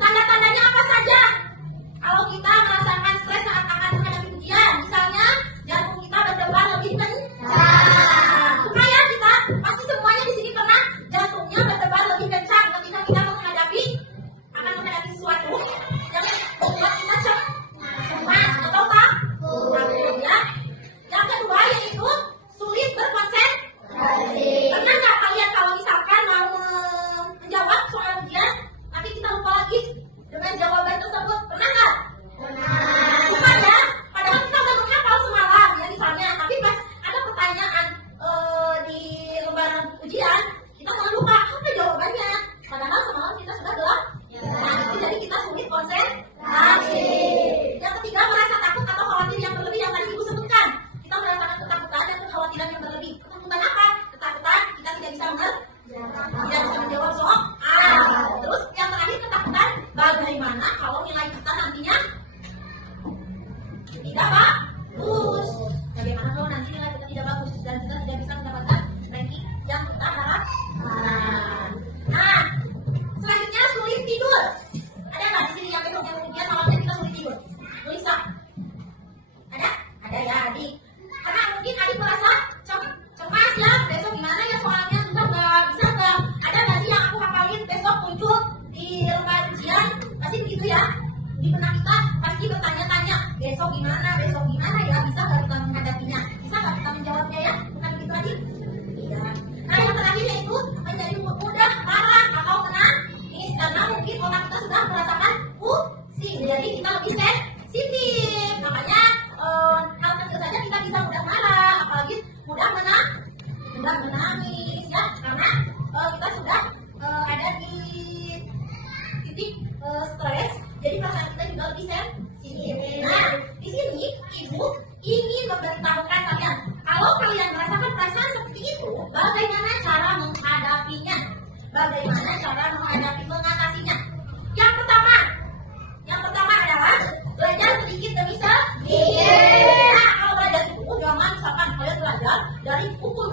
Tanda-tandanya apa saja? Kalau kita merasakan stres saat akan menghadapi ujian, misalnya jantung kita berdebar lebih kencang. Supaya kita pasti semuanya di sini pernah jantungnya berdebar lebih kencang ketika kita akan menghadapi sesuatu yang membuat kita cemas atau takut ya. Yang kedua yaitu sulit berkonsentrasi. Pernah nggak kalian kalau misalkan mau menjawab soal ujian, tapi kita lupa lagi dengan jawaban tersebut? Pernah nggak? Pernah. Suka ya? Padahal kita udah menghafal semalam ya misalnya, tapi pas ada pertanyaan di lembaran ujian, kita malah lupa apa jawabannya. Padahal semalam kita sudah gelap. Nah, itu jadi kita sulit konsentrasi. Yang ketiga, merasa takut atau khawatir yang berlebih yang tadi Ibu sebutkan. Kita merasakan ketakutan dan kekhawatiran yang berlebih. Ketakutan apa? Ketakutan kita tidak bisa menjawab soal. Terus yang terakhir ketakutan bagaimana kalau nilai kita nantinya tidak bagus. Bagaimana kalau nanti nilai kita tidak bagus dan kita tidak bisa mendapatkan ranking yang kita harapkan. Nah, selanjutnya sulit tidur. Ada nggak di sini yang besoknya ujian malamnya kita sulit tidur? Lisa? Ada? Ada ya adik. Karena mungkin adik merasa cemas ya, besok gimana ya soalnya susah nggak bisa nggak? Ada nggak sih yang aku hafalin besok muncul di lembaran ujian? Pasti begitu ya. Di benak kita pasti bertanya-tanya besok gimana ya, bisa nggak kita menghadapinya, bisa nggak kita menjawabnya ya? Bukan begitu adik? Iya. Nah yang terakhir yaitu menjadi mudah marah atau menangis karena mungkin otak kita sudah merasakan pusing, jadi kita lebih sensitif. Makanya hal kecil saja kita bisa mudah marah, apalagi mudah menangis ya, karena kita sudah ada di titik stres, jadi perasaan kita juga lebih sensitif. Nah, di sini Ibu ingin memberitahukan kalian, kalau kalian merasakan perasaan seperti itu, bagaimana cara menghadapinya? Bagaimana cara mengatasinya? Yang pertama adalah belajar sedikit demi sedikit. Nah, kalau belajar di buku, jangan misalkan kalian belajar dari pukul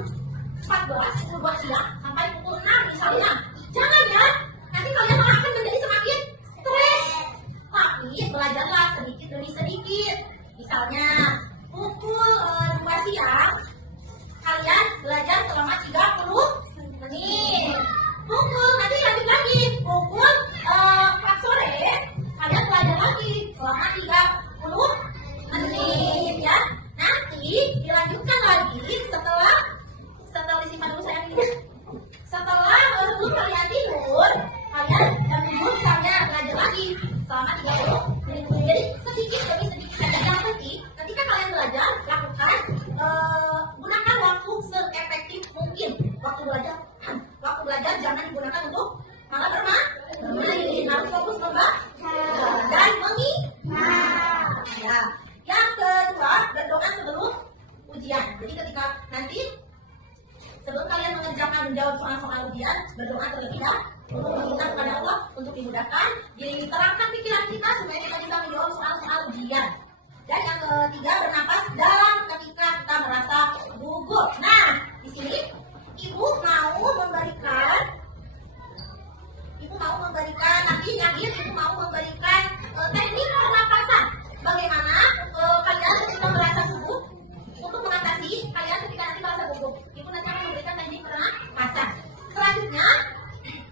14 siang sampai pukul 6 misalnya. Jangan ya, nanti kalian malah akan menjadi semakin stres. Tapi belajarlah tidak? Meminta kepada Allah untuk dimudahkan, diterangkan pikiran kita supaya kita bisa menjawab soal-soal ujian. Dan yang ketiga, bernapas dalam ketika kita merasa gugup. Nah, di sini ibu mau memberikan teknik pernapasan. Bagaimana kalian ketika merasa gugup untuk mengatasi kalian ketika nanti merasa gugup. Ibu nanti akan memberikan teknik pernapasan. Selanjutnya,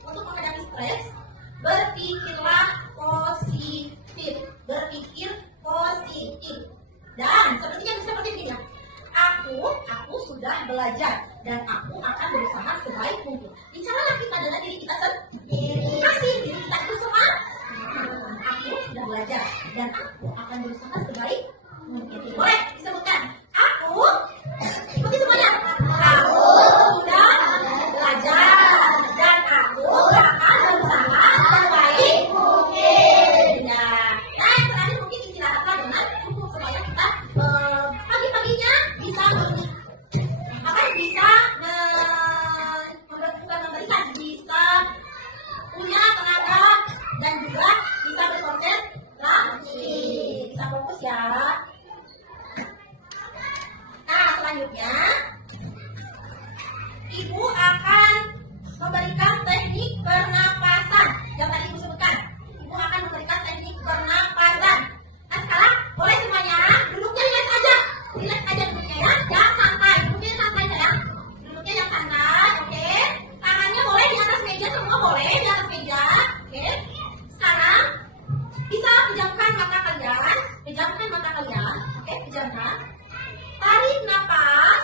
untuk menghadapi stres, berpikirlah positif. Berpikir positif. Dan seperti ini ya. Aku sudah belajar dan aku akan berusaha sebaik mungkin. Bicaralah kita dengan diri kita sendiri. Kasih diri kita itu semangat. Aku sudah belajar dan aku akan berusaha sebaik mungkin. Boleh disebutkan. Aku ikuti semuanya. Aku sudah belajar dan aku akan berusaha sebaik mungkin. Ya. Nah, yang terakhir mungkin istirahatlah dengan cukup supaya kita pagi-paginya bisa punya tenaga dan juga bisa berkonsentrasi, bisa fokus ya. Nah, selanjutnya ibu akan memberikan teknik pernapasan yang tadi ibu sebutkan. Ibu akan memberikan teknik pernapasan. Nah, sekarang boleh semuanya duduknya relax aja duduknya ya, jangan santai, duduknya santai ya, duduknya yang santai, oke. Tangannya boleh di atas meja, semua boleh di atas meja, oke. Sekarang bisa pejamkan mata kalian, oke, pejamkan. Tarik napas,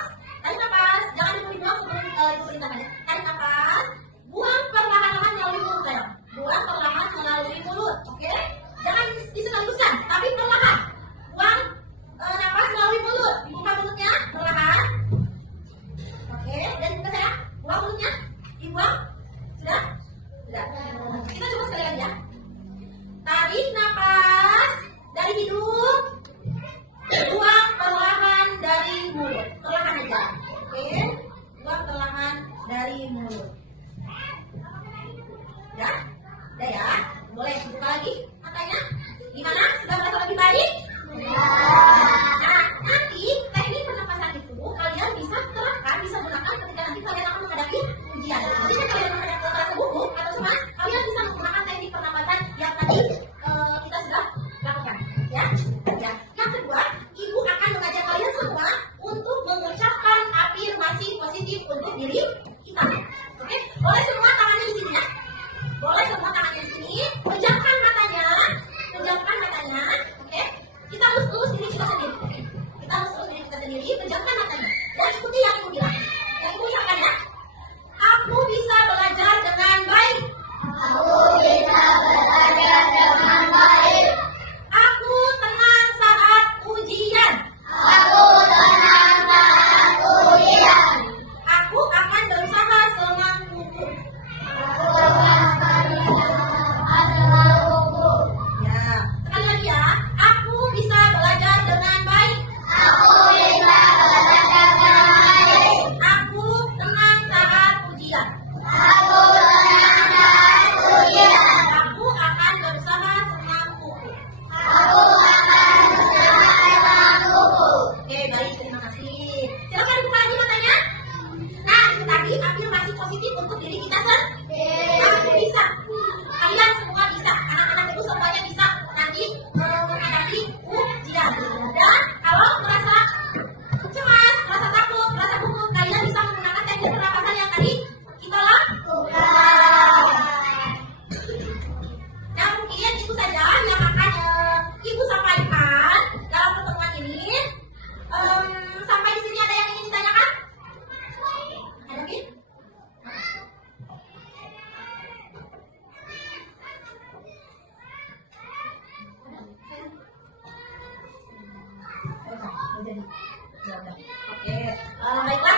jangan dibuang sebelum ditutup tangannya. Tarik napas, buang perlahan-lahan melalui mulut saya, buang perlahan melalui mulut, oke. Jangan disekaligus-sekaligus, tapi perlahan. Buang napas melalui mulut, dibuka mulutnya perlahan, oke. Dan buka saya, buang mulutnya, dibuang, sudah. Kita coba sekali lagi ya. Tarik napas dari hidung, buang perlahan dari mulut, perlahan aja, oke. Buang perlahan dari mulut. Udah ya. Boleh buka lagi matanya. Gimana? Sudah merasa lebih baik? Nah, nanti teknik pernapasan itu kalian bisa terapkan, bisa gunakan ketika nanti kalian akan menghadapi ujian. Jika kalian merasa gugup atau cemas, kalian bisa menggunakan teknik pernapasan yang tadi kita sudah lakukan. Ya. Yang kedua, ibu akan mengajak kalian semua untuk mengucapkan afirmasi positif untuk diri kita. Oke? Boleh semua tangannya di sini ya. Boleh semua tangannya di sini. Pejamkan matanya. Oke? Kita harus lurus diri kita sendiri. Pejamkan matanya. Dan ikuti yang ibu bilang. Yang ibu ucapkan ya. Aku bisa belajar dengan baik. Aku tenang saat ujian. Aku akan berusaha semampuku. Ya, sekali lagi ya. Aku bisa belajar dengan baik. Aku tenang saat ujian. Aku akan berusaha semampuku. Oke, baik, terima kasih. Silakan buka lagi matanya. Nah, itu tadi afirmasi positif untuk diri kita sendiri. Aku bisa. Kalian semua bisa. Anak-anak itu semuanya bisa nanti menghadapi ujian. Dan kalau merasa cemas, merasa takut, merasa gugup, kalian bisa menggunakan teknik pernapasan yang tadi kita lakukan. Nah, mungkin itu saja yang akan ibu sampaikan dalam pertemuan ini. Sampai di sini ada yang ingin ditanyakan? Ada mungkin? Oke, baiklah.